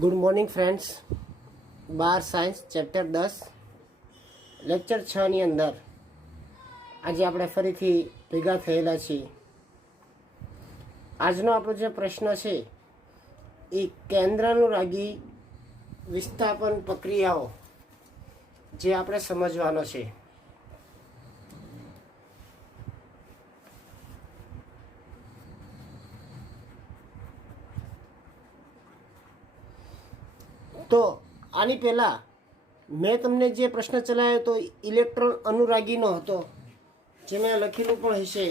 Good morning friends. 12 science chapter 10 lecture 6ની અંદર આજે આપણે ફરીથી ભેગા થયેલા છીએ. આજનો આપણો જે પ્રશ્ન છે એ કેન્દ્રાનુરાગી વિસ્થાપન પ્રક્રિયાઓ જે આપણે સમજવાનો છે. તો આની પહેલાં મેં તમને જે પ્રશ્ન ચલાવ્યો તો ઇલેક્ટ્રોન અનુરાગીનો હતો, જે મેં લખેલું પણ હશે.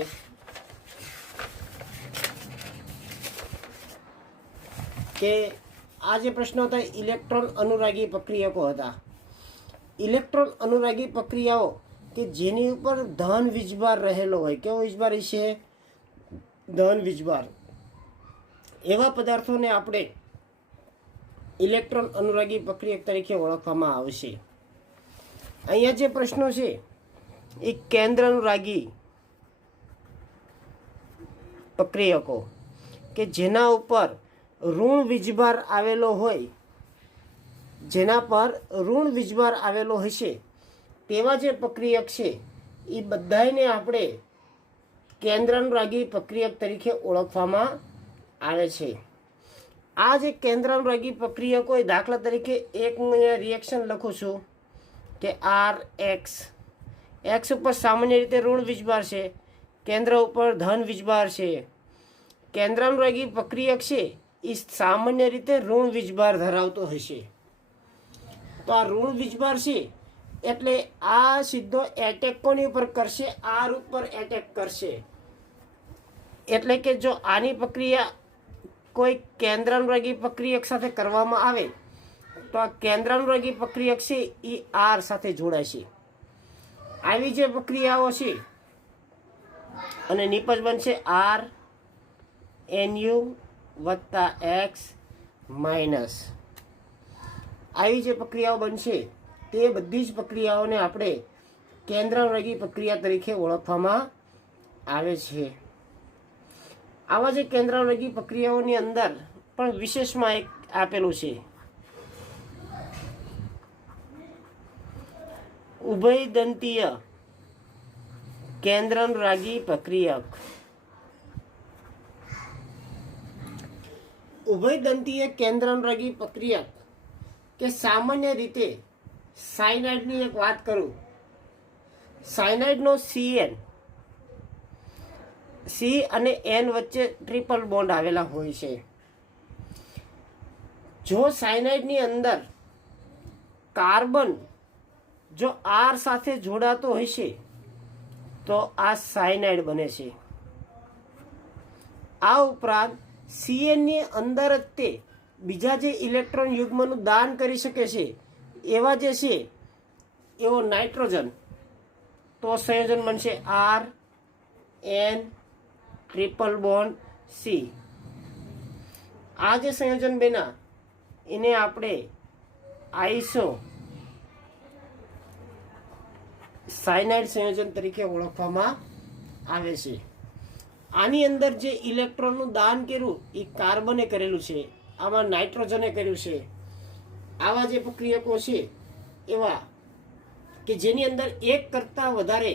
કે આ જે પ્રશ્નો હતા ઇલેક્ટ્રોન અનુરાગી પ્રક્રિયકો હતા. ઇલેક્ટ્રોન અનુરાગી પ્રક્રિયાઓ કે જેની ઉપર ધન વીજભાર રહેલો હોય. કેવો વીજભાર છે? ધન વીજભાર. એવા પદાર્થોને આપણે ઇલેક્ટ્રોન અનુરાગી પ્રક્રિયક તરીકે ઓળખવામાં આવશે. અહીંયા જે પ્રશ્નો છે એ કેન્દ્ર અનુરાગી પ્રક્રિયકો કે જેના ઉપર ઋણ વીજભાર આવેલો હોય, જેના પર ઋણ વીજભાર આવેલો હશે તેવા જે પ્રક્રિયક છે એ બધાને આપણે કેન્દ્ર અનુરાગી પ્રક્રિયક તરીકે ઓળખવામાં આવે છે. આ જે કેન્દ્રાનુરાગી પ્રક્રિયકો હોય, દાખલા તરીકે એક હું અહીંયા રિએક્શન લખું છું કે RX. એક્સ ઉપર સામાન્ય રીતે ઋણ વીજભાર છે, કેન્દ્ર ઉપર ધન વીજભાર છે. કેન્દ્રાનુરાગી પ્રક્રિયક છે એ સામાન્ય રીતે ઋણ વીજભાર ધરાવતો હશે. તો આ ઋણ વીજભાર છે એટલે આ સીધો એટેક કોની ઉપર કરશે? R ઉપર એટેક કરશે. એટલે કે જો આની પ્રક્રિયા કોઈ કેન્દ્રાનુરાગી પ્રક્રિયક સાથે કરવામાં આવે તો આ કેન્દ્રાનુરાગી પ્રક્રિયક છે એ R સાથે જોડાશે. આવી જે પ્રક્રિયાઓ છે અને નિપજ બનશે RNU વત્તા X માઇનસ. આવી જે પ્રક્રિયાઓ બનશે તે બધી જ પ્રક્રિયાઓને આપણે કેન્દ્રાનુરાગી પ્રક્રિયા તરીકે ઓળખવામાં આવે છે. આવા જે કેન્દ્રાનુરાગી પ્રક્રિયાઓની અંદર પણ વિશેષમાં એક આપેલું છે ઉભયદંતીય કેન્દ્રાનુરાગી પ્રક્રિયક. ઉભયદંતીય કેન્દ્રાનુરાગી પ્રક્રિયક કે સામાન્ય રીતે સાયનાઇડની એક વાત કરું, સાયનાઇડનો CN C અને N વચ્ચે ટ્રિપલ બોન્ડ આવેલા હોય છે. જો સાયનાઇડની અંદર કાર્બન જો R સાથે જોડાતો હશે તો આ સાયનાઇડ બને છે. આ ઉપરાંત CN ની અંદર જ તે બીજા જે ઇલેક્ટ્રોન યુગ્મનું દાન કરી શકે છે એવા જે છે એવો નાઇટ્રોજન, તો સંયોજન બનશે RN ટ્રિપલ બોન્ડ C. આ જે સંયોજન બન્યા એને આપણે આઈસો સાયનાઇડ સંયોજન તરીકે ઓળખવામાં આવે છે. આની અંદર જે ઇલેક્ટ્રોનનું દાન કર્યું એ કાર્બને કરેલું છે, આમાં નાઇટ્રોજને કર્યું છે. આવા જે પ્રક્રિયકો છે એવા કે જેની અંદર એક કરતાં વધારે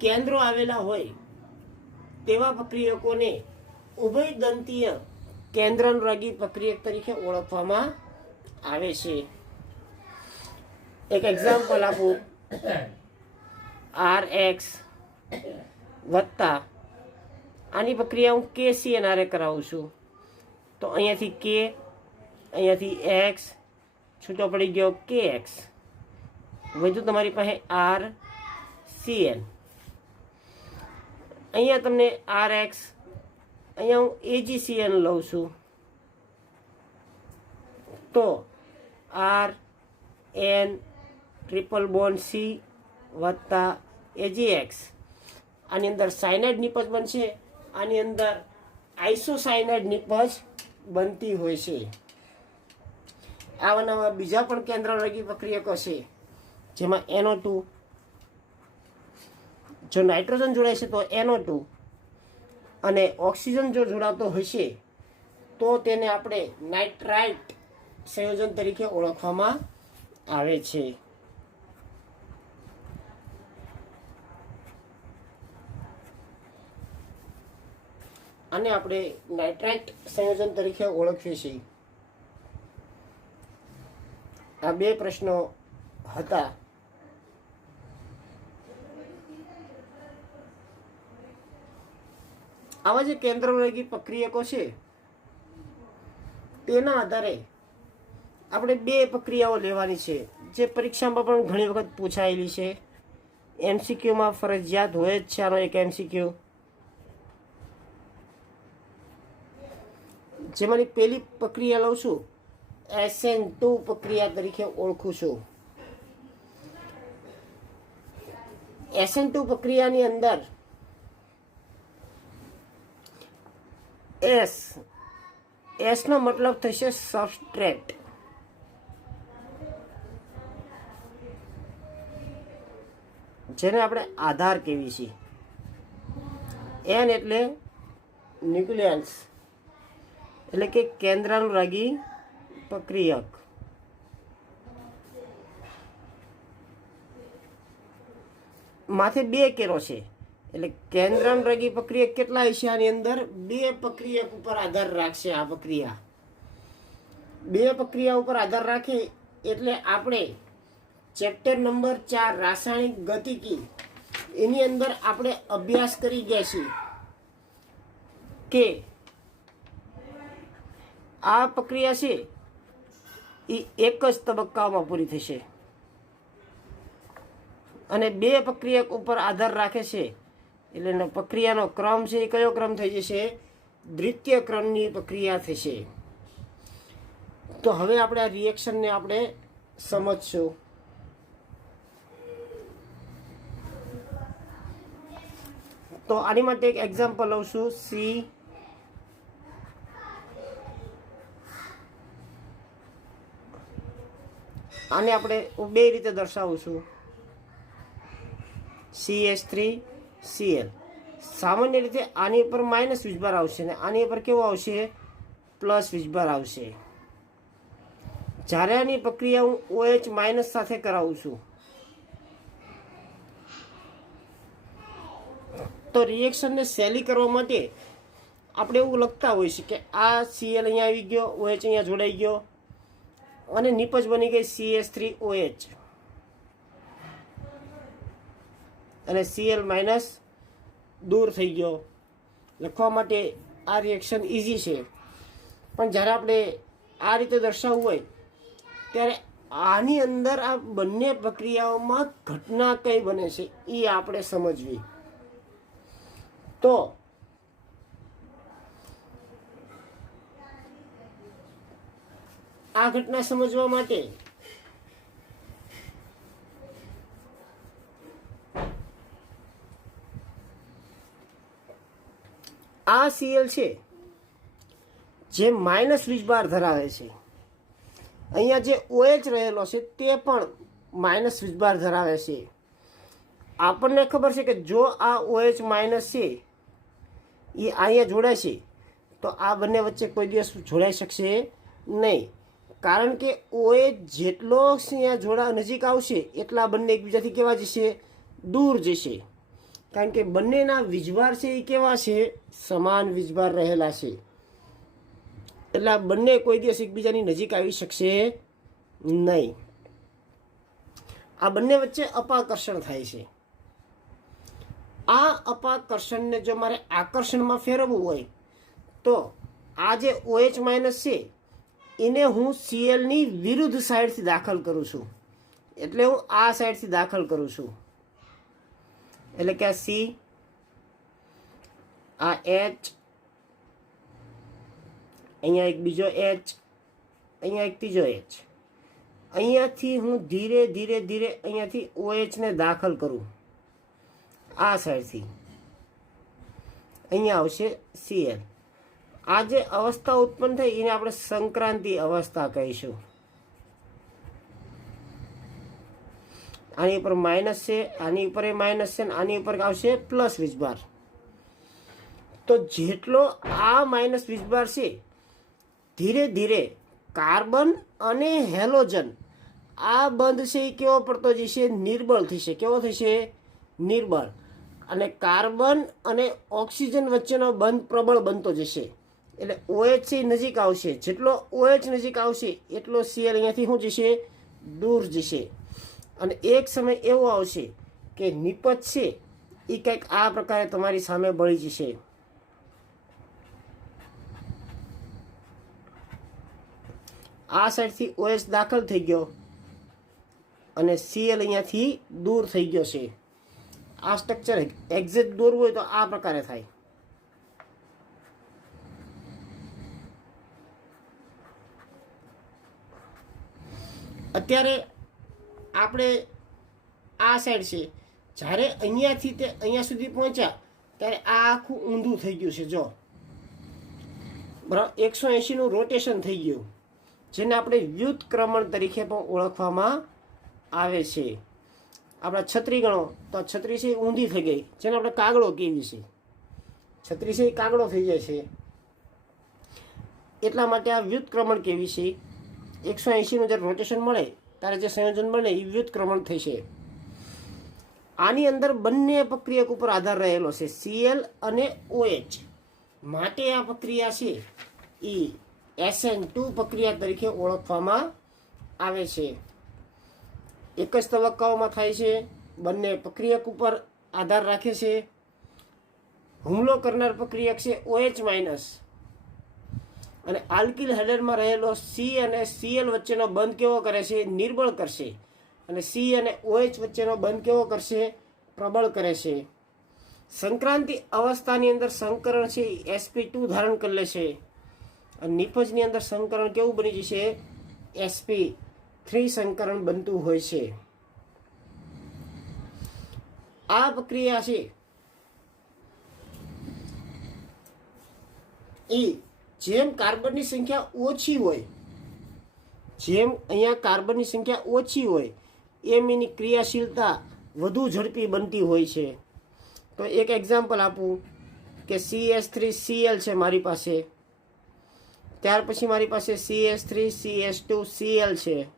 કેન્દ્રો આવેલા હોય તેવા પ્રક્રિયકોને ઉભયદંતીય કેન્દ્રાનુરાગી પ્રક્રિયક તરીકે ઓળખવામાં આવે છે. એક એક્ઝામ્પલ આપું, RX વત્તા આની પ્રક્રિયા હું KCNR કરાવું છું તો અહીંયાથી K, અહીંયાથી X છૂટો પડી ગયો KX, વધુ તમારી પાસે RCN. અહીંયા તમને RX, અહીંયા હું AgCN લઉં છું તો RN ટ્રિપલ બોન્ડ C વત્તા AgX. આની અંદર સાયનાઇડ નિપજ બનશે, આની અંદર આઇસોસાયનાઇડ નિપજ બનતી હોય છે. આવા નવા બીજા પણ કેન્દ્રાનુરાગી પ્રક્રિયકો છે જેમાં NO2, જો નાઇટ્રોજન જોડાય છે તો NO2 અને ઓક્સિજન જો જોડાતો હશે તો તેને આપણે નાઇટ્રાઇટ સંયોજન તરીકે ઓળખવામાં આવે છે. આને આપણે નાઇટ્રાઇટ સંયોજન તરીકે ઓળખીએ છીએ. આ બે પ્રશ્નો હતા. આવા જે કેન્દ્રવર્ગી પ્રક્રિયકો છે તેના આધારે આપણે બે પ્રક્રિયાઓ લેવાની છે, જે પરીક્ષામાં પણ ઘણી વખત પૂછાયેલી છે. એમસીક્યુમાં ફરજિયાત હોય જ છે આનો એક એમસીક્યુ. જેમાંની પહેલી પ્રક્રિયા લઉં છું, SN2 પ્રક્રિયા તરીકે ઓળખું છું. SN2 પ્રક્રિયાની અંદર S નો મતલબ થશે સબસ્ટ્રેટ. જેને આપણે આધાર કહેવી છીએ. N એટલે ન્યુક્લિયસ, એટલે કે કેન્દ્રાનુરાગી પ્રક્રિયક. માથે બે કેરો છે, એટલે કેન્દ્રાનુરાગી પ્રક્રિયક કેટલા હશે આની અંદર? બે પ્રક્રિયક ઉપર આધાર રાખશે આ પ્રક્રિયા. બે પ્રક્રિયા ઉપર આધાર રાખે એટલે આપણે ચેપ્ટર નંબર 4 રાસાયણિક ગતિકી એની અંદર આપણે અભ્યાસ કરી ગયા છીએ કે આ પ્રક્રિયા છે એ એક જ તબક્કામાં પૂરી થશે અને બે પ્રક્રિયક ઉપર આધાર રાખે છે. એટલે પ્રક્રિયાનો ક્રમ છે એ કયો ક્રમ થઈ જશે? દ્વિતીય ક્રમની પ્રક્રિયા થશે. તો હવે આપણે આ રિએક્શનને આપણે સમજશું. તો આની માટે એક એક્ઝામ્પલ લઉં છું. આને આપણે બે રીતે દર્શાવું છું. CH3Cl. સામાન્ય રીતે આની ઉપર માઇનસ વીજભાર આવશે ને આની ઉપર કેવો આવશે? પ્લસ વીજભાર આવશે. જ્યારે આની પ્રક્રિયા હું OH માઇનસ સાથે કરાવું છું તો રિએક્શનને સહેલી કરવા માટે આપણે એવું લખતા હોઈએ છીએ કે આ Cl અહીંયા આવી ગયો, OH અહીંયા જોડાઈ ગયો અને નિપજ બની ગઈ CH3OH અને Cl માઇનસ દૂર થઈ ગયો. લખવા માટે આ રિએક્શન ઇઝી છે, પણ જ્યારે આપણે આ રીતે દર્શાવવું હોય ત્યારે આની અંદર આ બંને પ્રક્રિયાઓમાં ઘટના કઈ બને છે એ આપણે સમજવી. તો આ ઘટના સમજવા માટે આ Cl છે જે માઇનસ વીજભાર ધરાવે છે, અહીંયા જે OH રહેલો છે તે પણ માઇનસ વીજભાર ધરાવે છે. આપણને ખબર છે કે જો આ OH માઇનસ છે એ અહીંયા જોડાય છે તો આ બંને વચ્ચે કોઈ દિવસ જોડાઈ શકશે નહીં, કારણ કે OH જેટલો અહીંયા નજીક આવશે એટલા બંને એકબીજાથી કેવા જશે? દૂર જશે. કારણ કે બંનેના વીજભાર છે એ કેવા છે? સમાન વીજભાર રહેલા છે. એટલે આ બંને કોઈ દિવસ એકબીજાની નજીક આવી શકશે નહીં. આ બંને વચ્ચે અપાકર્ષણ થાય છે. આ અપાકર્ષણને જો મારે આકર્ષણમાં ફેરવવું હોય તો આ જે OH માઇનસ છે એને હું Clની વિરુદ્ધ સાઈડથી દાખલ કરું છું. એટલે હું આ સાઈડથી દાખલ કરું છું. એટલે કે આ C, આ H, અહીંયા એક બીજો H, અહીંયા એક ત્રીજો H. અહીંયાથી હું ધીરે ધીરે ધીરે અહીંયાથી OHને દાખલ કરું આ સાઈડથી. અહીંયા આવશે Cl. આ જે અવસ્થા ઉત્પન્ન થઈ એને આપણે સંક્રાંતિ અવસ્થા કહીશું. આની ઉપર માઇનસ છે, આની ઉપર એ માઇનસ છે, આની ઉપર આવશે પ્લસ વીજભાર. તો જેટલો આ માઇનસ વીજભાર છે ધીરે ધીરે કાર્બન અને હેલોજન આ બંધ છે એ કેવો પડતો જશે? નિર્બળ થશે. કેવો થશે? નિર્બળ. અને કાર્બન અને ઓક્સિજન વચ્ચેનો બંધ પ્રબળ બનતો જશે. એટલે OH છે નજીક આવશે. જેટલો OH નજીક આવશે એટલો Cl અહીંયાથી શું જશે? દૂર જશે. અને એક સમય એવો આવશે કે નિપજ છે એ કંઈક આ પ્રકારે તમારી સામે બળી જશે. આ સાઈડથી OH દાખલ થઈ ગયો અને Cl અહીંયાથી દૂર થઈ ગયો છે. આ સ્ટ્રક્ચર એક્ઝેક્ટ દોરવું હોય તો આ પ્રકારે થાય. અત્યારે આપણે આ સાઈડ છે, જ્યારે અહીંયાથી તે અહીંયા સુધી પહોંચ્યા ત્યારે આ આખું ઊંધું થઈ ગયું છે. જો બરાબર 180નું રોટેશન થઈ ગયું, જેને આપણે વ્યુત્ક્રમણ તરીકે પણ ઓળખવામાં આવે છે. આપણા છત્રી ગણો તો છત્રી છે ઊંધી થઈ ગઈ, જેને આપણે કાગડો કહેવી છે. છત્રી છે એ કાગડો થઈ જાય છે, એટલા માટે આ વ્યુત્ક્રમણ કેવી છે. 180નું જ્યારે રોટેશન મળે ત્યારે જે સંયોજન બને એ વ્યુત્ક્રમણ થશે. આની અંદર બંને પ્રક્રિયક ઉપર આધાર રહેલો છે, Cl અને OH. માટે આ પ્રક્રિયા છે એ SN2 પ્રક્રિયા તરીકે ઓળખવામાં આવે છે. એક જ તબક્કાઓમાં થાય છે, બંને પ્રક્રિયક ઉપર આધાર રાખે છે. હુમલો કરનાર પ્રક્રિયક છે OH- અને આલ્કિલ હાઇડ્રાઇડમાં રહેલો C અને Cl વચ્ચેનો બંધ કેવો કરે છે? નિર્બળ કરશે. અને C અને OH વચ્ચેનો બંધ કેવો કરશે? પ્રબળ કરે છે. સંક્રાંતિ અવસ્થાની અંદર સંકરણ છે sp2 ધારણ કરી લે છે. અને નિપજની અંદર સંકરણ કેવું બની જશે? sp3 સંકરણ બનતું હોય છે. આ પ્રક્રિયા છે એ જેમ કાર્બનની સંખ્યા ઓછી હોય, જેમ અહીંયા કાર્બનની સંખ્યા ઓછી હોય એમ એની ક્રિયાશીલતા વધુ ઝડપી બનતી હોય છે. તો એક એક્ઝામ્પલ આપું કે CH3Cl છે મારી પાસે, ત્યાર પછી મારી પાસે CH3CH2Cl છે,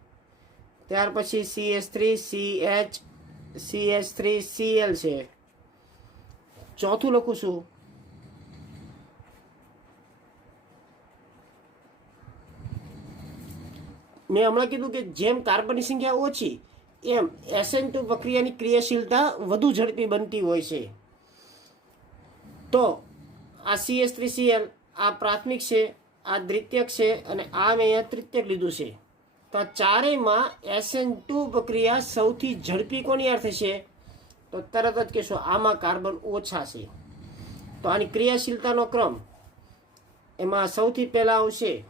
ત્યાર પછી CH3CH3Cl છે. ચોથું લખું છું મેં હમણાં કીધું કે જેમ કાર્બનની સંખ્યા ઓછી એમ SN2 પ્રક્રિયાની ક્રિયાશીલતા વધુ ઝડપી બનતી હોય છે. તો આ CH3Cl આ પ્રાથમિક છે, આ દ્વિતીયક છે અને આ મેં અહીંયા તૃતીયક લીધું છે. તો આ ચારેયમાં SN2 પ્રક્રિયા સૌથી ઝડપી કોની યાર થશે? તો તરત જ કહેશો આમાં કાર્બન ઓછા છે. તો આની ક્રિયાશીલતાનો ક્રમ એમાં સૌથી પહેલાં આવશે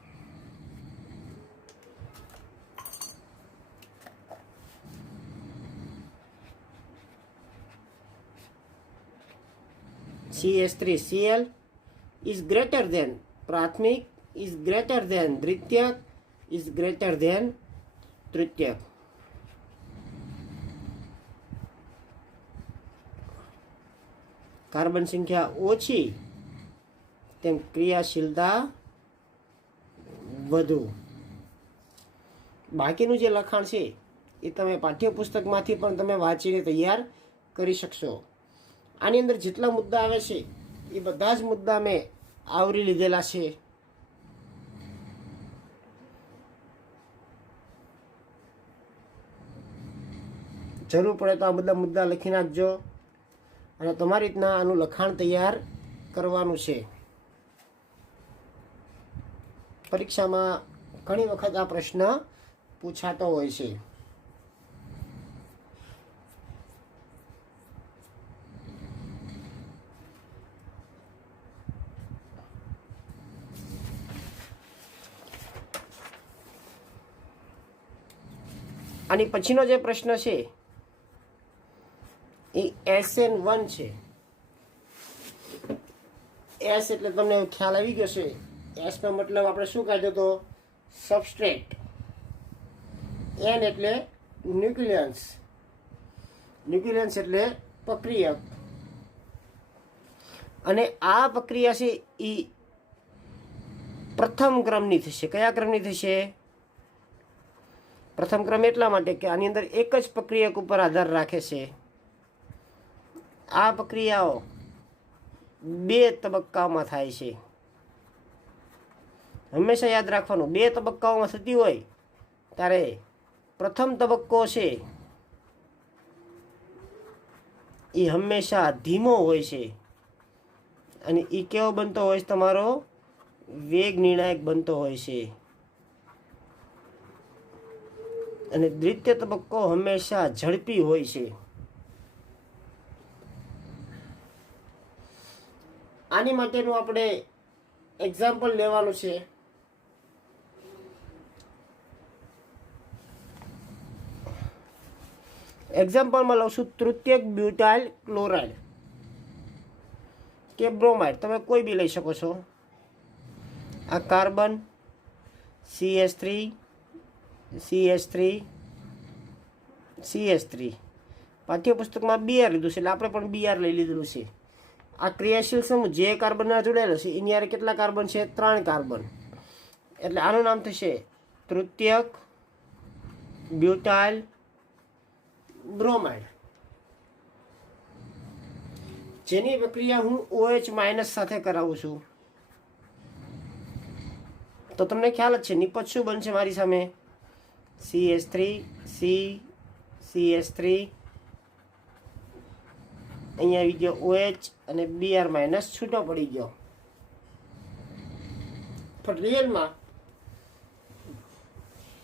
CH3Cl is greater than પ્રાથમિક is greater than દ્વિતીયક is greater than તૃતીયક. કાર્બન સંખ્યા ઓછી તેમ ક્રિયાશીલતા વધુ. બાકીનું જે લખાણ છે એ તમે પાઠ્યપુસ્તકમાંથી પણ તમે વાંચીને તૈયાર કરી શકશો. આની અંદર જેટલા મુદ્દા આવે છે એ બધા જ મુદ્દા મેં આવરી લીધેલા છે. જરૂર પડે તો આ બધા મુદ્દા લખી નાખજો અને તમારી રીતના આનું લખાણ તૈયાર કરવાનું છે. પરીક્ષામાં ઘણી વખત આ પ્રશ્ન પૂછાતો હોય છે. આની પછીનો જે પ્રશ્ન છે એ SN1 છે. S એટલે તમને ખ્યાલ આવી ગયો છે. S નો મતલબ આપણે શું કાઢ્યો તો? સબસ્ટ્રેટ. N એટલે ન્યુક્લિયન્સ. ન્યુક્લિયન્સ એટલે પ્રક્રિયક. અને આ પ્રક્રિયા છે એ પ્રથમ ક્રમની થશે. કયા ક્રમની થશે? પ્રથમ ક્રમ એટલા માટે કે આની અંદર એક જ પ્રક્રિયક ઉપર આધાર રાખે છે. આ પ્રક્રિયાઓ 2 તબક્કાઓમાં થાય છે. હંમેશા યાદ રાખવાનું, 2 તબક્કાઓમાં થતી હોય ત્યારે પ્રથમ તબક્કો છે એ હંમેશા ધીમો હોય છે અને એ કેવો બનતો હોય છે? તમારો વેગ નિર્ણાયક બનતો હોય છે. અને દ્વિતીય તબક્કો હંમેશા ઝડપી હોય છે. આની માટેનું આપણે એક્ઝામ્પલ લેવાનું છે. એક્ઝામ્પલમાં લઉં છું તૃતીયક બ્યુટાઇલ ક્લોરાઇડ કે બ્રોમાઇડ, તમે કોઈ બી લઈ શકો છો. આ carbon CH3 CH3 CH3 પાઠ્યપુસ્તકમાં Br લીધું છે એટલે આપણે પણ Br લઈ લીધેલું છે. આ ક્રિયાશીલ સમૂહ જે કાર્બનના જોડાયેલો છે એની યારે કેટલા કાર્બન છે? 3 કાર્બન. એટલે આનું નામ થશે તૃતીયક બ્યુટાઇલ બ્રોમાઇડ, જેની પ્રક્રિયા હું OH- સાથે કરાવું છું. તો તમને ખ્યાલ જ છે નિપજ શું બનશે મારી સામે? CH3 C CH3, અહીંયા આવી ગયો OH અને Br- છૂટો પડી ગયો. પણ રિયલમાં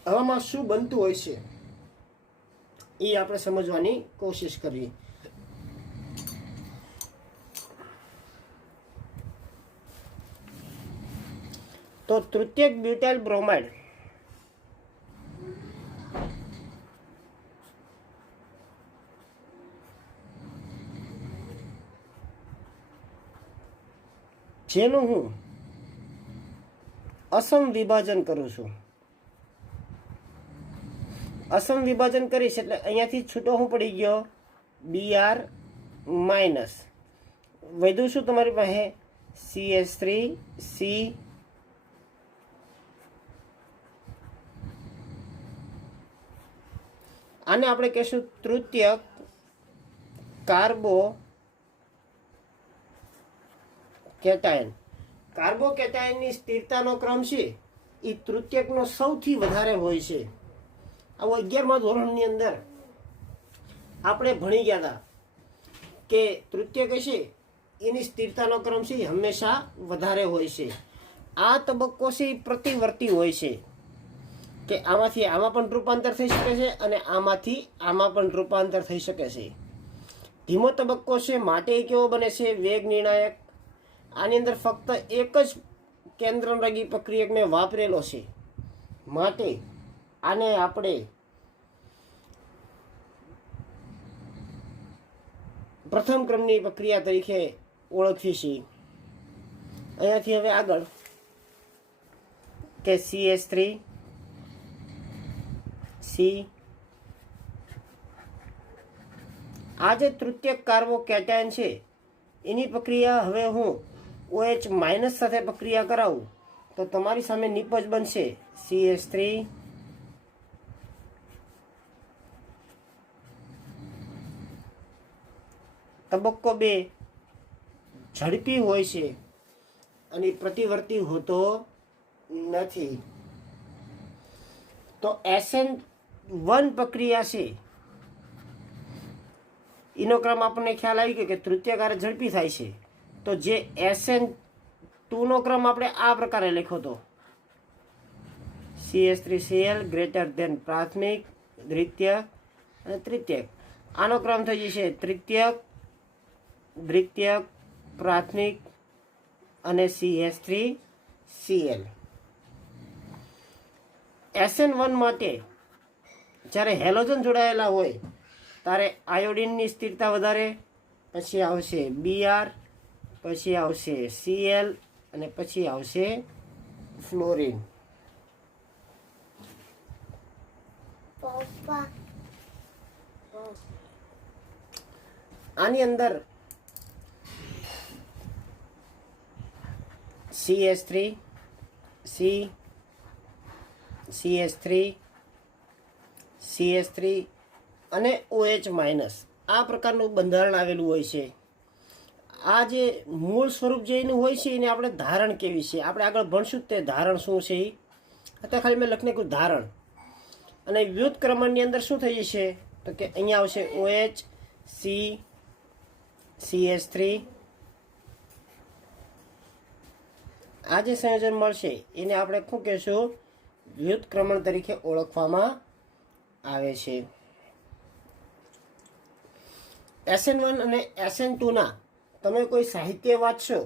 આમાં શું બનતું હોય છે એ આપણે સમજવાની કોશિશ કરીએ. તો તૃતીયક બ્યુટાઇલ બ્રોમાઇડ જેનું હું અસમ વિભાજન કરું છું. અસમ વિભાજન કરીશ એટલે અહીંયાથી છૂટો હું પડી ગયો Br-. વધ્યું શું તમારી પાસે? CH3 C આને આપણે કહીશું તૃતીયક કાર્બો કેટાયન. કાર્બો કેટાયનની સ્થિરતાનો ક્રમ છે એ તૃતીયકનો સૌથી વધારે હોય છે. આવું 11મા ધોરણની અંદર આપણે ભણી ગયા હતા કે તૃતીયક હશે એની સ્થિરતાનો ક્રમ છે એ હંમેશા વધારે હોય છે. આ તબક્કો છે એ પ્રતિવર્તી હોય છે કે આમાંથી આમાં પણ રૂપાંતર થઈ શકે છે અને આમાંથી આમાં પણ રૂપાંતર થઈ શકે છે. ધીમો તબક્કો છે માટે કેવો બને છે? વેગ નિર્ણાયક. આની અંદર ફક્ત એક જ કેન્દ્રમરાગી પ્રક્રિયક મેં વાપરેલો છે માટે આને આપણે પ્રથમ ક્રમની પ્રક્રિયા તરીકે ઓળખીએ છીએ. અહીંયાથી હવે આગળ કે CH3 C આ જે તૃતીયક કાર્બો કેટાયન છે એની પ્રક્રિયા હવે હું OH- સાથે પ્રક્રિયા કરાવું તો તમારી સામે નિપજ બનશે CH3 તબક્કો 2 ઝડપી હોય છે અને પ્રતિવર્તી હોતો નથી. તો SN1 પ્રક્રિયા છે એનો ક્રમ આપણને ખ્યાલ આવી ગયો કે તૃતીયક હારે ઝડપી થાય છે. તો જે SN2નો ક્રમ આપણે આ પ્રકારે લખ્યો હતો CH3Cl ગ્રેટર ધેન પ્રાથમિક, દ્વિતીયક અને તૃતીયક. આનો ક્રમ થઈ જશે તૃતીયક, દ્વિતીયક, પ્રાથમિક અને CH3Cl. SN1 માટે જ્યારે હેલોજન જોડાયેલા હોય ત્યારે આયોડિનની સ્થિરતા વધારે, પછી આવશે Br, પછી આવશે Cl અને પછી આવશે ફ્લોરિન. આની અંદર CH3 CH3 CH3 અને OH માઇનસ આ પ્રકારનું બંધારણ આવેલું હોય છે. આ જે મૂળ સ્વરૂપ જે એનું હોય છે એને આપણે ધારણ કેવી છે આપણે આગળ ભણશું તે ધારણ શું છે એ અત્યારે ખાલી મેં લખને કોઈ ધારણ. અને વ્યુત્ક્રમણની અંદર શું થઈ જશે તો કે અહીંયા આવશે OH CH3. આ જે સંયોજન મળશે એને આપણે શું કહેશું વ્યુત્ક્રમણ તરીકે ઓળખવામાં આવે છે. SN1 અને SN2 ના તમે કોઈ સાહિત્ય વાંચશો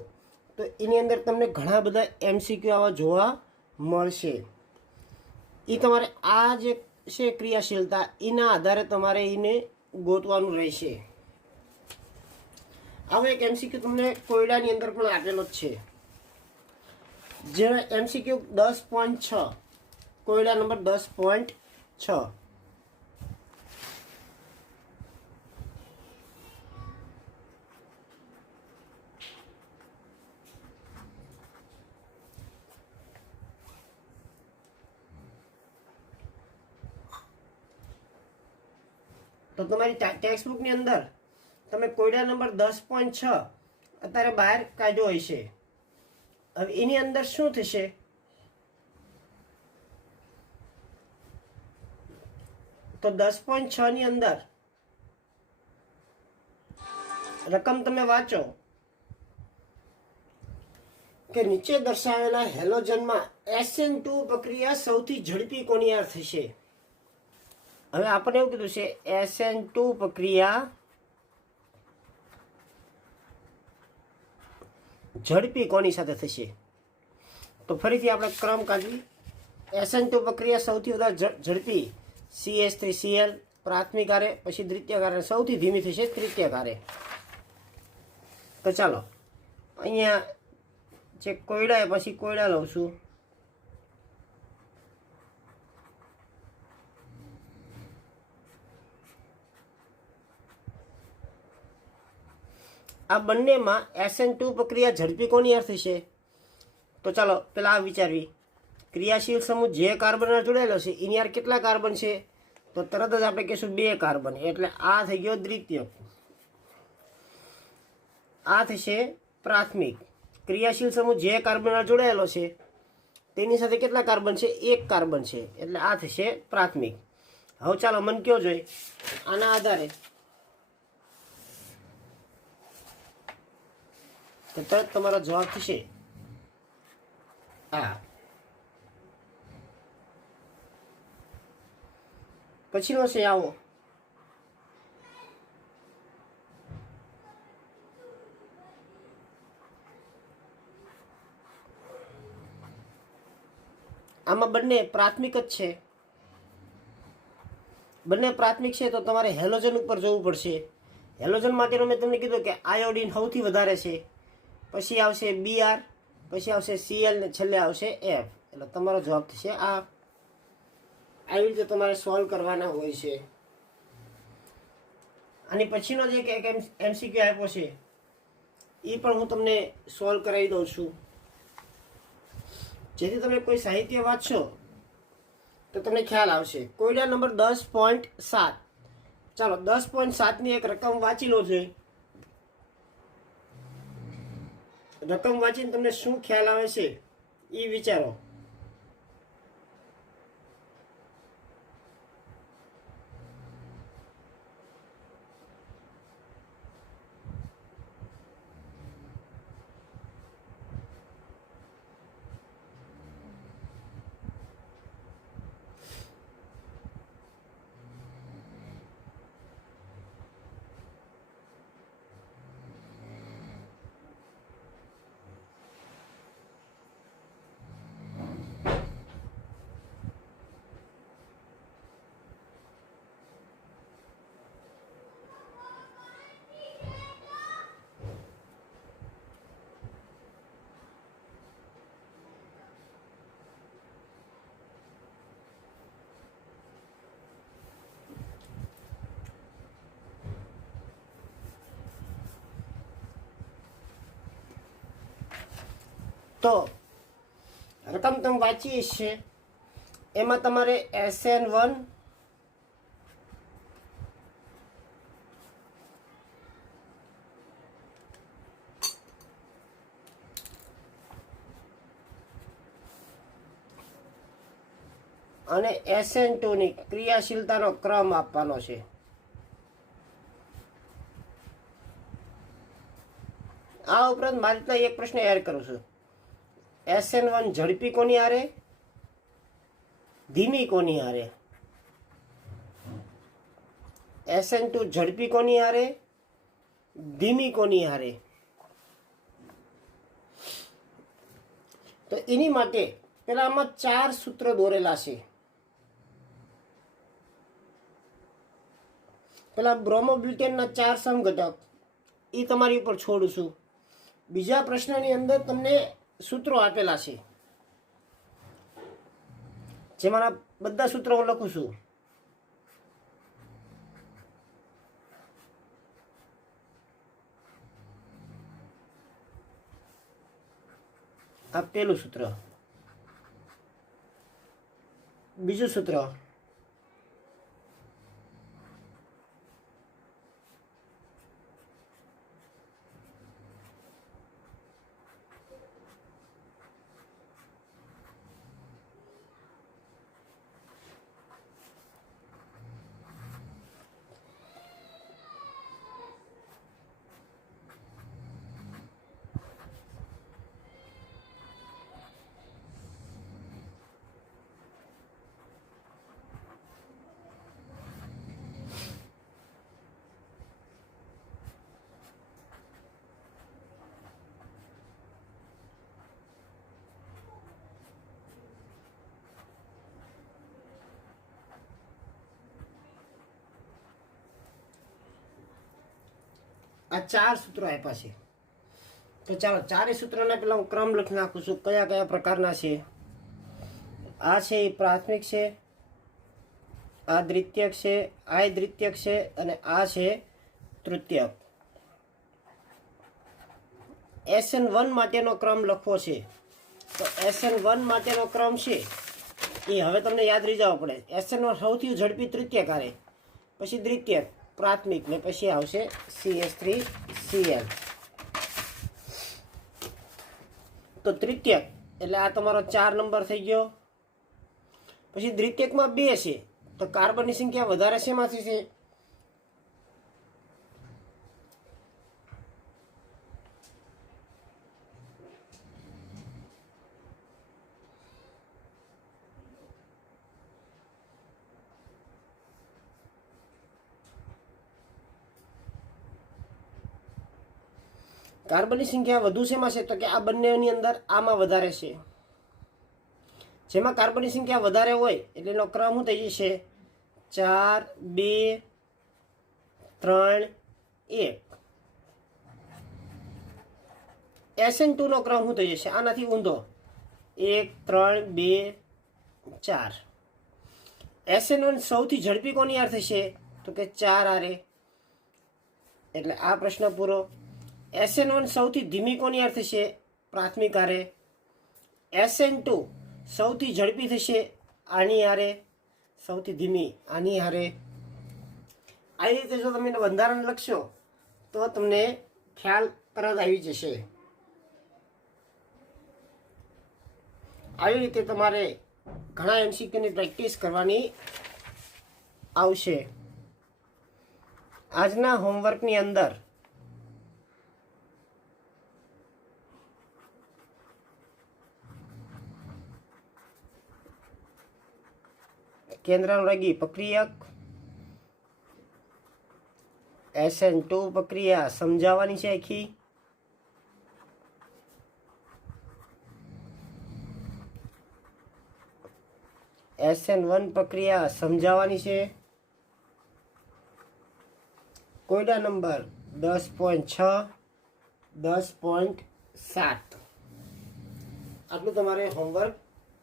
તો એની અંદર તમને ઘણા બધા MCQ આવા જોવા મળશે. એ તમારે આ જે છે ક્રિયાશીલતા એના આધારે તમારે એને ગોતવાનું રહેશે. આવો એક MCQ તમને કોયડાની અંદર પણ આપેલો જ છે જેનો MCQ 10.6 કોયડા નંબર 10.6. તો તમારી ટેક્સ્ટબુકની અંદર તમે કોયડા નંબર 10.6 અત્યારે બહાર કાઢ્યો હશે. હવે એની અંદર શું થશે તો 10.6 ની અંદર રકમ તમે વાંચો કે નીચે દર્શાવેલા હેલોજનમાં SN2 પ્રક્રિયા સૌથી ઝડપી કોની યાર થશે. હવે આપણે એવું કીધું છે SN2 પ્રક્રિયા ઝડપી કોની સાથે થશે. તો ફરીથી આપણે ક્રમ કાઢવી. SN2 પ્રક્રિયા સૌથી વધારે ઝડપી CH3Cl પ્રાથમિક હારે, પછી દ્વિતીય હારે, સૌથી ધીમી થશે તૃતીય હારે. તો ચાલો અહીંયા જે કોયડા પછી કોયડા લઉં છું. આ બંનેમાં SN2 પ્રક્રિયા ઝડપી કોની યાર થશે. તો ચાલો પેલા આ વિચારવી. ક્રિયાશીલ સમૂહ જે કાર્બન જોડાયેલો છે એની યાર કેટલા કાર્બન છે તો તરત જ આપણે કહીશું 2 કાર્બન. એટલે આ થઈ ગયો દ્વિતીય, આ થશે પ્રાથમિક. ક્રિયાશીલ સમૂહ જે કાર્બન જોડાયેલો છે તેની સાથે કેટલા કાર્બન છે 1 કાર્બન છે એટલે આ થશે પ્રાથમિક. હવે ચાલો મન કયો જોઈએ આના આધારે તો તરત તમારો જવાબ થશે આ. પછીનો છે આવો આમાં બંને પ્રાથમિક જ છે. બંને પ્રાથમિક છે તો તમારે હેલોજન ઉપર જવું પડશે. હેલોજન માટેનું મેં તમને કીધું કે આયોડિન સૌથી વધારે છે, પછી આવશે Br, પછી આવશે Cl ને છેલ્લે આવશે F. એટલે તમારો જવાબ થશે આ. આવી રીતે તમારે સોલ્વ કરવાના હોય છે. અને પછીનો જે એક MCQ આપ્યો છે એ પણ હું તમને સોલ્વ કરાવી દઉં છું, જેથી તમે કોઈ સાહિત્ય વાંચશો તો તમને ખ્યાલ આવશે. કોયડા નંબર 10.7. ચાલો 10.7 ની એક રકમ વાંચી લો છે. રકમ વાંચીને તમને શું ખ્યાલ આવે છે એ વિચારો. તો રકમ તમે વાંચી છે એમાં તમારે SN1 અને SN2 ની ક્રિયાશીલતાનો ક્રમ આપવાનો છે. આ ઉપરાંત મારી રીતના એક પ્રશ્ન એડ કરું છું. SN1 ઝડપી કોની હારે, ધીમી કોની હારે? SN2 ઝડપી કોની હારે, ધીમી કોની હારે? તો એની માટે પેલા આમાં 4 સૂત્ર દોરેલા છે. પેલા બ્રોમોબ્યુટેનના 4 સમઘટક એ તમારી ઉપર છોડું છું. બીજા પ્રશ્નની અંદર તમને સૂત્રો આપેલા છે, જેમાંના બધા સૂત્રો હું લખું છું. આ પહેલું સૂત્ર. બીજું સૂત્ર, આ 4 સૂત્રો આપ્યા છે. તો ચાલો ચારે સૂત્રોના પહેલા હું ક્રમ લખી નાખું છું, કયા કયા પ્રકારના છે. આ છે એ પ્રાથમિક છે, આ દ્વિતીયક છે, આ દ્વિતીયક છે, અને આ છે તૃતીયક. SN1 માટેનો ક્રમ લખવો છે. તો SN1 માટેનો ક્રમ છે એ હવે તમને યાદ રહી જવો પડે. SN1 સૌથી ઝડપી તૃતીયક હારે, પછી દ્વિતીયક, પ્રાથમિક, ને પછી આવશે CH3Cl. તો તૃતીયક એટલે આ તમારો 4 નંબર થઈ ગયો. પછી દ્વિતીયકમાં 2 છે, તો કાર્બનની સંખ્યા વધારે શેમાંથી છે? કાર્બનની સંખ્યા વધુ શેમાં છે? તો કે આ બંનેની અંદર આમાં વધારે છે. જેમાં કાર્બનની સંખ્યા વધારે હોય એટલે એનો ક્રમ શું થઈ જશે? 4, 2, 3, 1. SN2 નો ક્રમ શું થઈ જશે? આનાથી ઊંધો, 1, 3, 2, 4. SN1 સૌથી ઝડપી કોની હારે થશે? તો કે 4 હારે. એટલે આ પ્રશ્ન પૂરો. SN1 સૌથી ધીમી કોની હારે થશે? પ્રાથમિક હારે. SN2 સૌથી ઝડપી થશે આની હારે, સૌથી ધીમી આની હારે. આવી રીતે જો તમે બંધારણ લખશો તો તમને ખ્યાલ તરત આવી જશે. આવી રીતે તમારે ઘણા MCQની પ્રેક્ટિસ કરવાની આવશે. આજના હોમવર્કની અંદર કેન્દ્રાનુરાગી પ્રક્રિયક, SN2 પ્રક્રિયા સમજાવવાની છે આખી. SN1 પ્રક્રિયા સમજાવવાની છે. કોયડા નંબર 10.6, 10.7 આટલું તમારે હોમવર્ક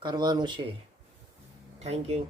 કરવાનું છે. Thank you.